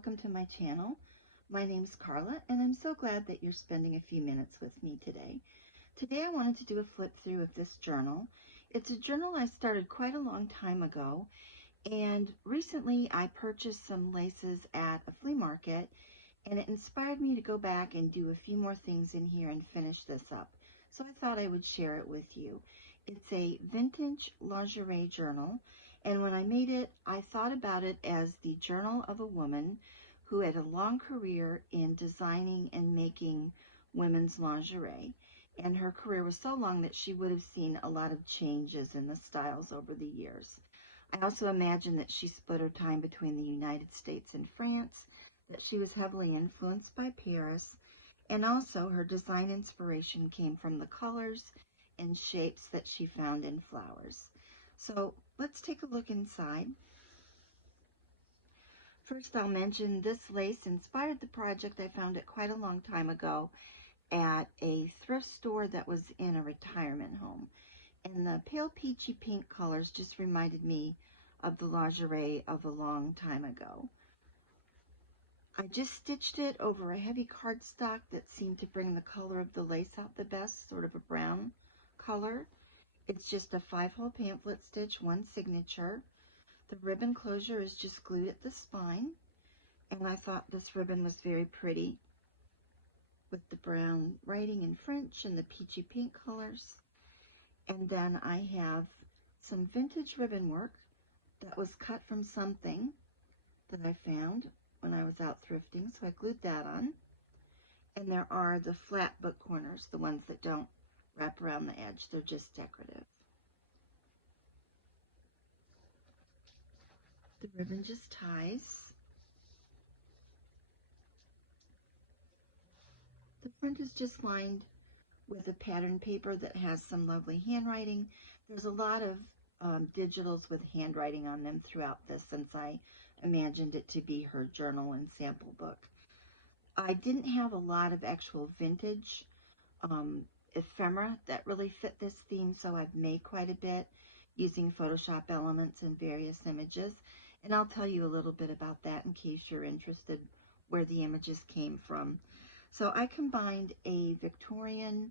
welcome to my channel. My name's Carla, and I'm so glad that you're spending a few minutes with me today. Today I wanted to do a flip through of this journal. It's a journal I started quite a long time ago, and recently I purchased some laces at a flea market, and it inspired me to go back and do a few more things in here and finish this up. So I thought I would share it with you. It's a vintage lingerie journal, and when I made it, I thought about it as the journal of a woman who had a long career in designing and making women's lingerie. And her career was so long that she would have seen a lot of changes in the styles over the years. I also imagine that she split her time between the United States and France, that she was heavily influenced by Paris, and also her design inspiration came from the colors and shapes that she found in flowers. So let's take a look inside. First, I'll mention this lace inspired the project. I found it quite a long time ago at a thrift store that was in a retirement home. And the pale peachy pink colors just reminded me of the lingerie of a long time ago. I just stitched it over a heavy cardstock that seemed to bring the color of the lace out the best, sort of a brown color. It's just a 5-hole pamphlet stitch, one signature. The ribbon closure is just glued at the spine, and I thought this ribbon was very pretty with the brown writing in French and the peachy pink colors. And then I have some vintage ribbon work that was cut from something that I found when I was out thrifting, so I glued that on. And there are the flat book corners, the ones that don't wrap around the edge, they're just decorative. The ribbon just ties. The front is just lined with a pattern paper that has some lovely handwriting. There's a lot of digitals with handwriting on them throughout this, since I imagined it to be her journal and sample book. I didn't have a lot of actual vintage ephemera that really fit this theme, so I've made quite a bit using Photoshop elements and various images, and I'll tell you a little bit about that in case you're interested where the images came from. So I combined a Victorian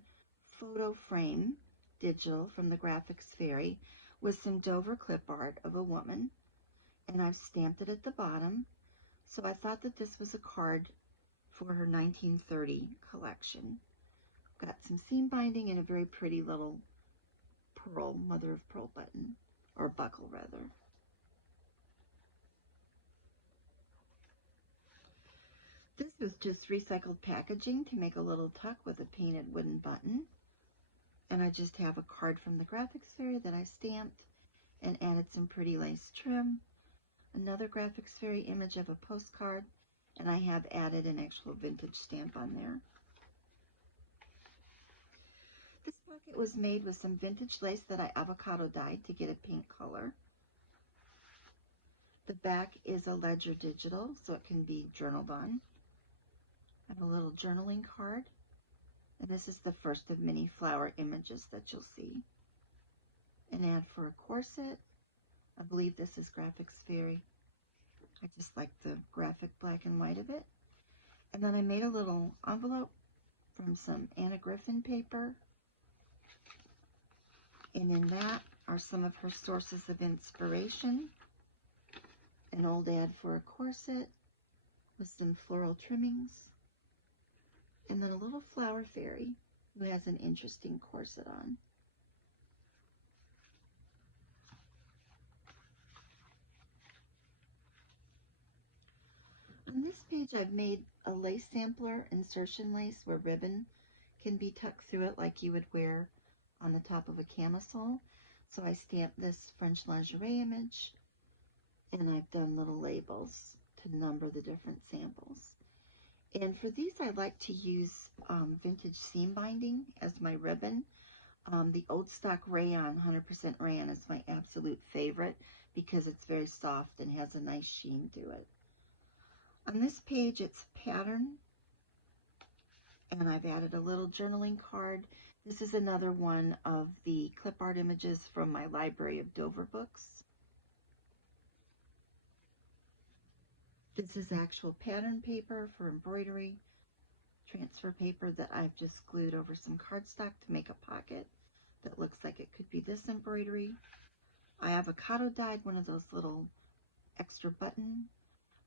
photo frame digital from the Graphics Fairy with some Dover clip art of a woman, and I've stamped it at the bottom. So I thought that this was a card for her 1930 collection. Got some seam binding and a very pretty little pearl, mother of pearl button, or buckle rather. This was just recycled packaging to make a little tuck with a painted wooden button. And I just have a card from the Graphics Fairy that I stamped and added some pretty lace trim. Another Graphics Fairy image of a postcard, and I have added an actual vintage stamp on there. This pocket was made with some vintage lace that I avocado dyed to get a pink color. The back is a ledger digital, so it can be journaled on. And a little journaling card. And this is the first of many flower images that you'll see. An ad for a corset. I believe this is Graphics Fairy. I just like the graphic black and white of it. And then I made a little envelope from some Anna Griffin paper. And in that are some of her sources of inspiration. An old ad for a corset with some floral trimmings. And then a little flower fairy who has an interesting corset on. On this page, I've made a lace sampler, insertion lace, where ribbon can be tucked through it like you would wear on the top of a camisole. So I stamped this French lingerie image, and I've done little labels to number the different samples. And for these, I like to use vintage seam binding as my ribbon. The old stock rayon, 100% rayon, is my absolute favorite because it's very soft and has a nice sheen to it. On this page, it's pattern, and I've added a little journaling card. This is another one of the clip art images from my library of Dover books. This is actual pattern paper for embroidery, transfer paper that I've just glued over some cardstock to make a pocket that looks like it could be this embroidery. I avocado dyed one of those little extra button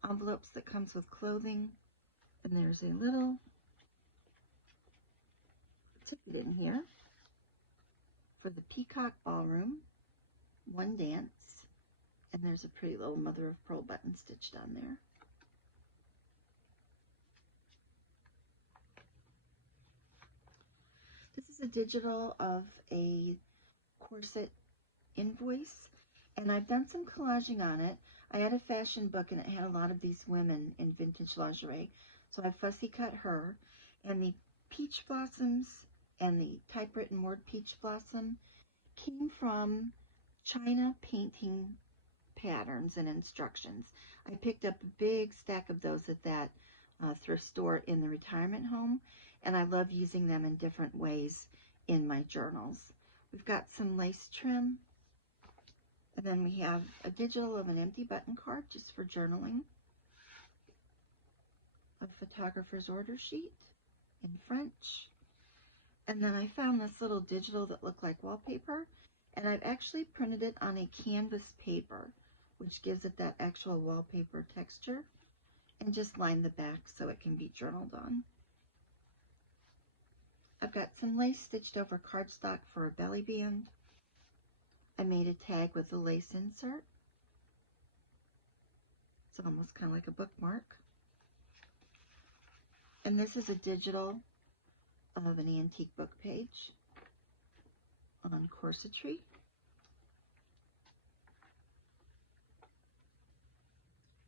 envelopes that comes with clothing, and there's a little ticket in here for the Peacock Ballroom, one dance, and there's a pretty little mother of pearl button stitched on there. This is a digital of a corset invoice, and I've done some collaging on it. I had a fashion book and it had a lot of these women in vintage lingerie, so I fussy cut her, and the peach blossoms and the typewritten word peach blossom came from China painting patterns and instructions. I picked up a big stack of those at that thrift store in the retirement home, and I love using them in different ways in my journals. We've got some lace trim, and then we have a digital of an empty button card just for journaling, a photographer's order sheet in French, and then I found this little digital that looked like wallpaper, and I've actually printed it on a canvas paper, which gives it that actual wallpaper texture, and just lined the back so it can be journaled on. I've got some lace stitched over cardstock for a belly band. I made a tag with a lace insert. It's almost kind of like a bookmark. And this is a digital of an antique book page on corsetry.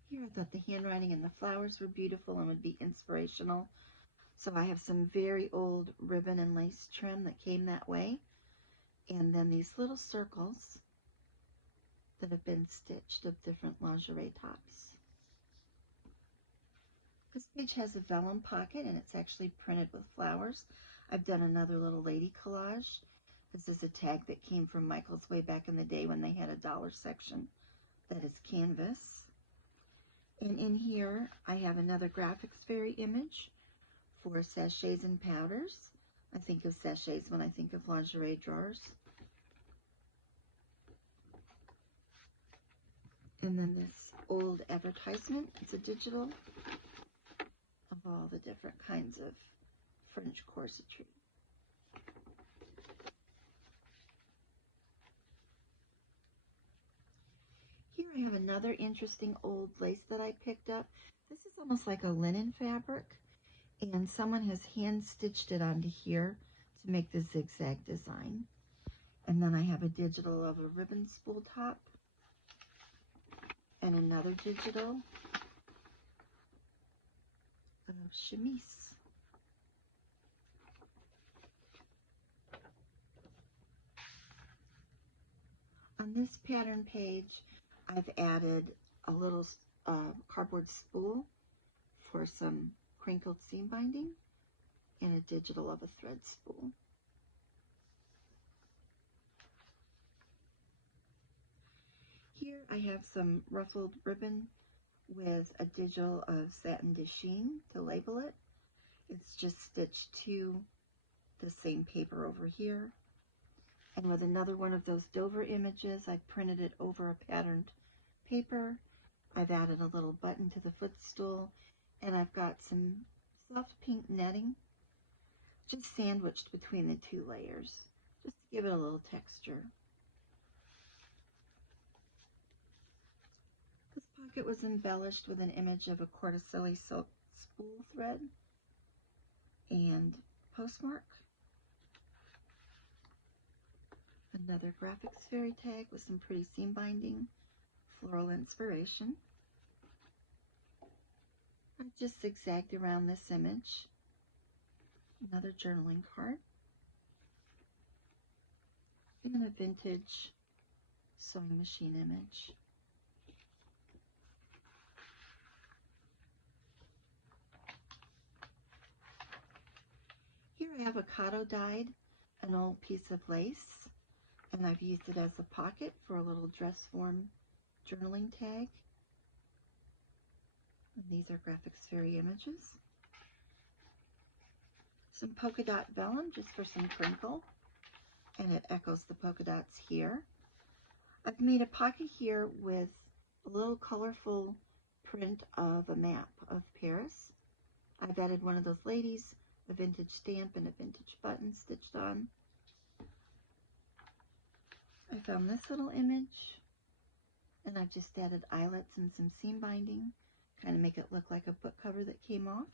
Here I thought the handwriting and the flowers were beautiful and would be inspirational. So I have some very old ribbon and lace trim that came that way. And then these little circles that have been stitched of different lingerie tops. This page has a vellum pocket and it's actually printed with flowers. I've done another little lady collage. This is a tag that came from Michael's way back in the day when they had a dollar section that is canvas. And in here I have another graphics fairy image for sachets and powders. I think of sachets when I think of lingerie drawers. And then this old advertisement, it's a digital of all the different kinds of French corsetry. Here I have another interesting old lace that I picked up. This is almost like a linen fabric, and someone has hand stitched it onto here to make the zigzag design. And then I have a digital of a ribbon spool top and another digital of chemise. On this pattern page, I've added a little cardboard spool for some crinkled seam binding and a digital of a thread spool. Here I have some ruffled ribbon with a digital of satin de chine to label it. It's just stitched to the same paper over here. And with another one of those Dover images, I printed it over a patterned paper. I've added a little button to the footstool, and I've got some soft pink netting just sandwiched between the two layers, just to give it a little texture. This pocket was embellished with an image of a Corticelli silk spool thread and postmark. Another graphics fairy tag with some pretty seam binding, floral inspiration. I just zigzagged around this image. Another journaling card. And a vintage sewing machine image. Here I have avocado dyed an old piece of lace, and I've used it as a pocket for a little dress form journaling tag. And these are graphics fairy images. Some polka dot vellum just for some crinkle, and it echoes the polka dots here. I've made a pocket here with a little colorful print of a map of Paris. I've added one of those ladies, a vintage stamp, and a vintage button stitched on. I found this little image, and I've just added eyelets and some seam binding, kind of make it look like a book cover that came off.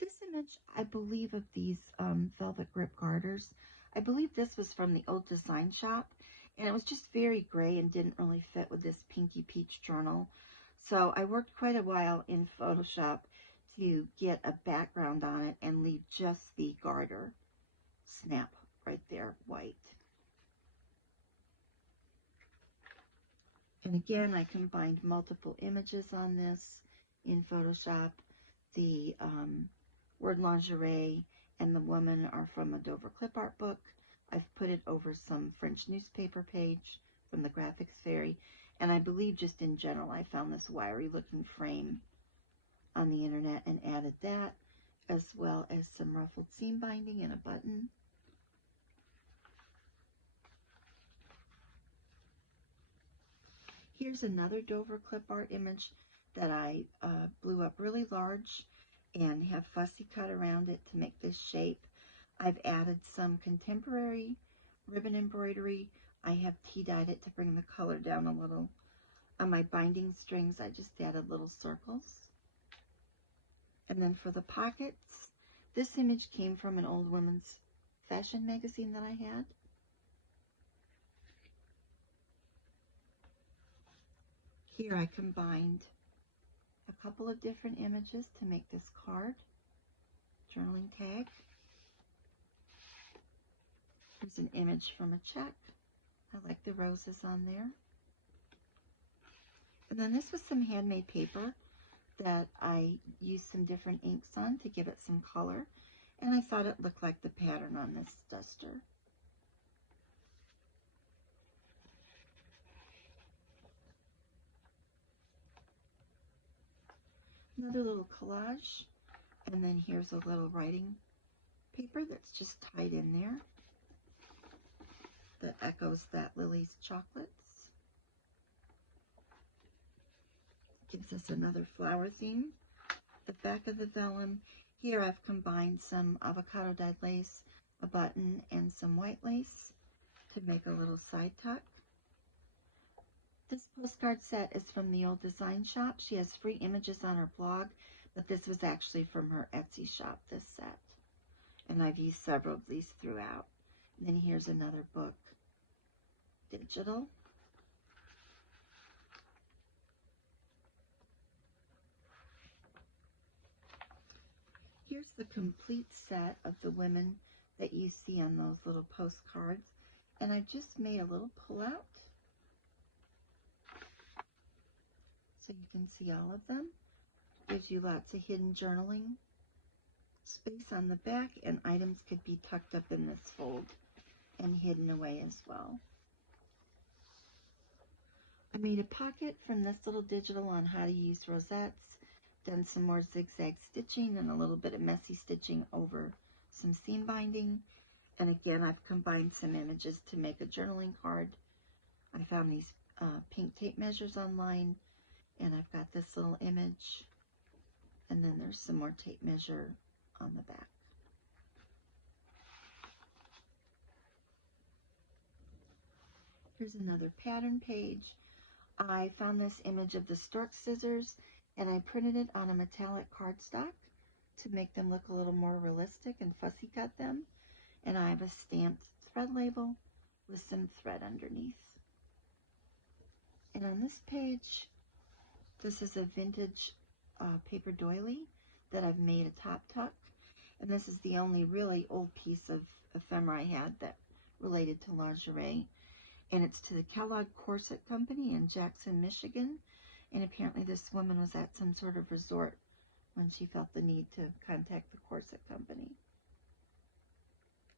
This image, I believe, of these velvet grip garters, I believe this was from the old design shop, and it was just very gray and didn't really fit with this pinky peach journal. So I worked quite a while in Photoshop to get a background on it and leave just the garter snap right there, white. And again, I combined multiple images on this in Photoshop. The word lingerie and the woman are from a Dover clip art book. I've put it over some French newspaper page from the Graphics Fairy. And I believe just in general, I found this wiry looking frame on the internet and added that, as well as some ruffled seam binding and a button. Here's another Dover clip art image that I blew up really large and have fussy cut around it to make this shape. I've added some contemporary ribbon embroidery. I have tea-dyed it to bring the color down a little. On my binding strings, I just added little circles. And then for the pockets, this image came from an old women's fashion magazine that I had. Here I combined a couple of different images to make this card, journaling tag. Here's an image from a check. I like the roses on there. And then this was some handmade paper that I used some different inks on to give it some color. And I thought it looked like the pattern on this duster. Another little collage. And then here's a little writing paper that's just tied in there that echoes that Lily's chocolates. Gives us another flower theme. The back of the vellum. Here I've combined some avocado dyed lace, a button, and some white lace to make a little side tuck. This postcard set is from the old design shop. She has free images on her blog, but this was actually from her Etsy shop, this set. And I've used several of these throughout. And then here's another book, digital. Here's the complete set of the women that you see on those little postcards. And I just made a little pullout so you can see all of them. Gives you lots of hidden journaling space on the back, and items could be tucked up in this fold and hidden away as well. I made a pocket from this little digital on how to use rosettes, done some more zigzag stitching and a little bit of messy stitching over some seam binding. And again, I've combined some images to make a journaling card. I found these pink tape measures online, and I've got this little image, and then there's some more tape measure on the back. Here's another pattern page. I found this image of the stork scissors, and I printed it on a metallic cardstock to make them look a little more realistic and fussy cut them. And I have a stamped thread label with some thread underneath. And on this page, this is a vintage paper doily that I've made a top tuck. And this is the only really old piece of ephemera I had that related to lingerie. And it's to the Kellogg Corset Company in Jackson, Michigan. And apparently this woman was at some sort of resort when she felt the need to contact the corset company.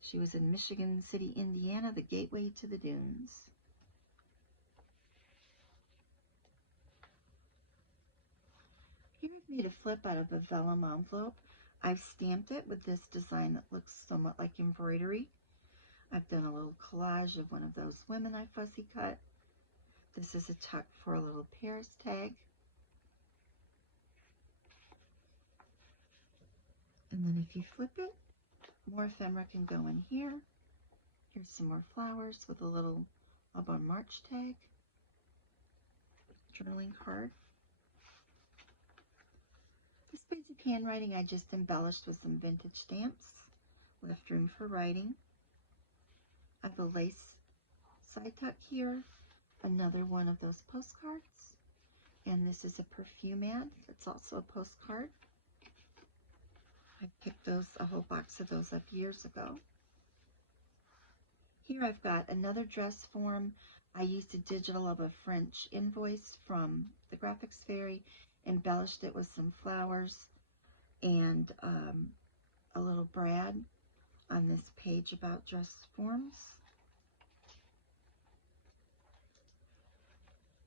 She was in Michigan City, Indiana, the gateway to the dunes. made a flip out of a vellum envelope. I've stamped it with this design that looks somewhat like embroidery. I've done a little collage of one of those women I fussy cut. This is a tuck for a little Paris tag. And then if you flip it, more ephemera can go in here. Here's some more flowers with a little Bon March tag. Journaling card. This basic handwriting I just embellished with some vintage stamps. Left room for writing. I have a lace side tuck here. Another one of those postcards. And this is a perfume ad. It's also a postcard. I picked a whole box of those up years ago. Here I've got another dress form. I used a digital of a French invoice from the Graphics Fairy, embellished it with some flowers and a little brad on this page about dress forms.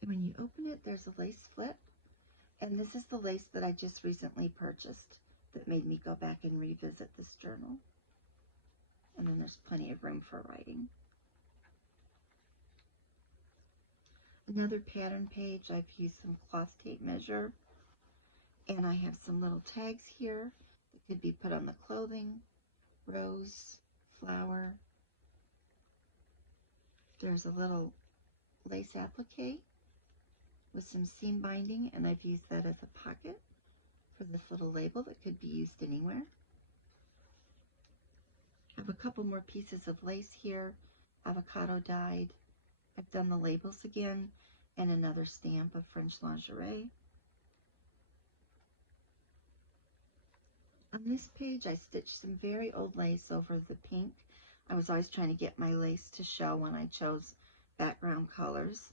And when you open it, there's a lace flip. And this is the lace that I just recently purchased that made me go back and revisit this journal. And then there's plenty of room for writing. Another pattern page, I've used some cloth tape measure. And I have some little tags here that could be put on the clothing. Rose, flower. There's a little lace applique with some seam binding, and I've used that as a pocket for this little label that could be used anywhere. I have a couple more pieces of lace here, avocado dyed. I've done the labels again, and another stamp of French lingerie. On this page, I stitched some very old lace over the pink. I was always trying to get my lace to show when I chose background colors.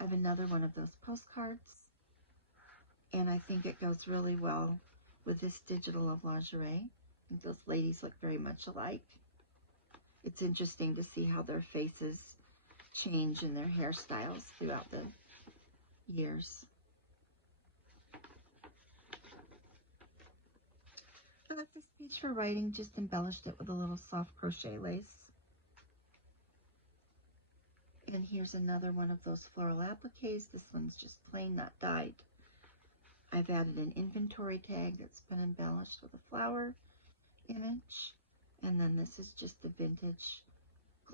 I have another one of those postcards, and I think it goes really well with this digital of lingerie. I think those ladies look very much alike. It's interesting to see how their faces change in their hairstyles throughout the years. I like this page for writing, just embellished it with a little soft crochet lace. And here's another one of those floral appliques. This one's just plain, not dyed. I've added an inventory tag that's been embellished with a flower image. And then this is just the vintage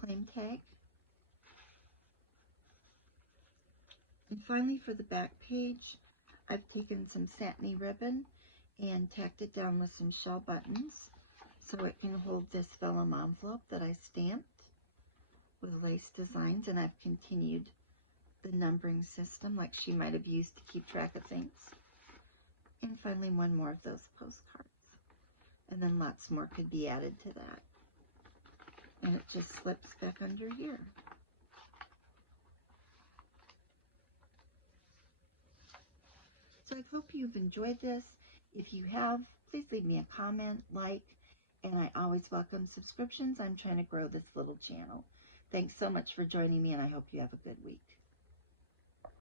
claim tag. And finally, for the back page, I've taken some satiny ribbon and tacked it down with some shell buttons so it can hold this vellum envelope that I stamped with lace designs, and I've continued the numbering system like she might have used to keep track of things. And finally, one more of those postcards. And then lots more could be added to that. And it just slips back under here. So I hope you've enjoyed this. If you have, please leave me a comment, like, and I always welcome subscriptions. I'm trying to grow this little channel. Thanks so much for joining me, and I hope you have a good week.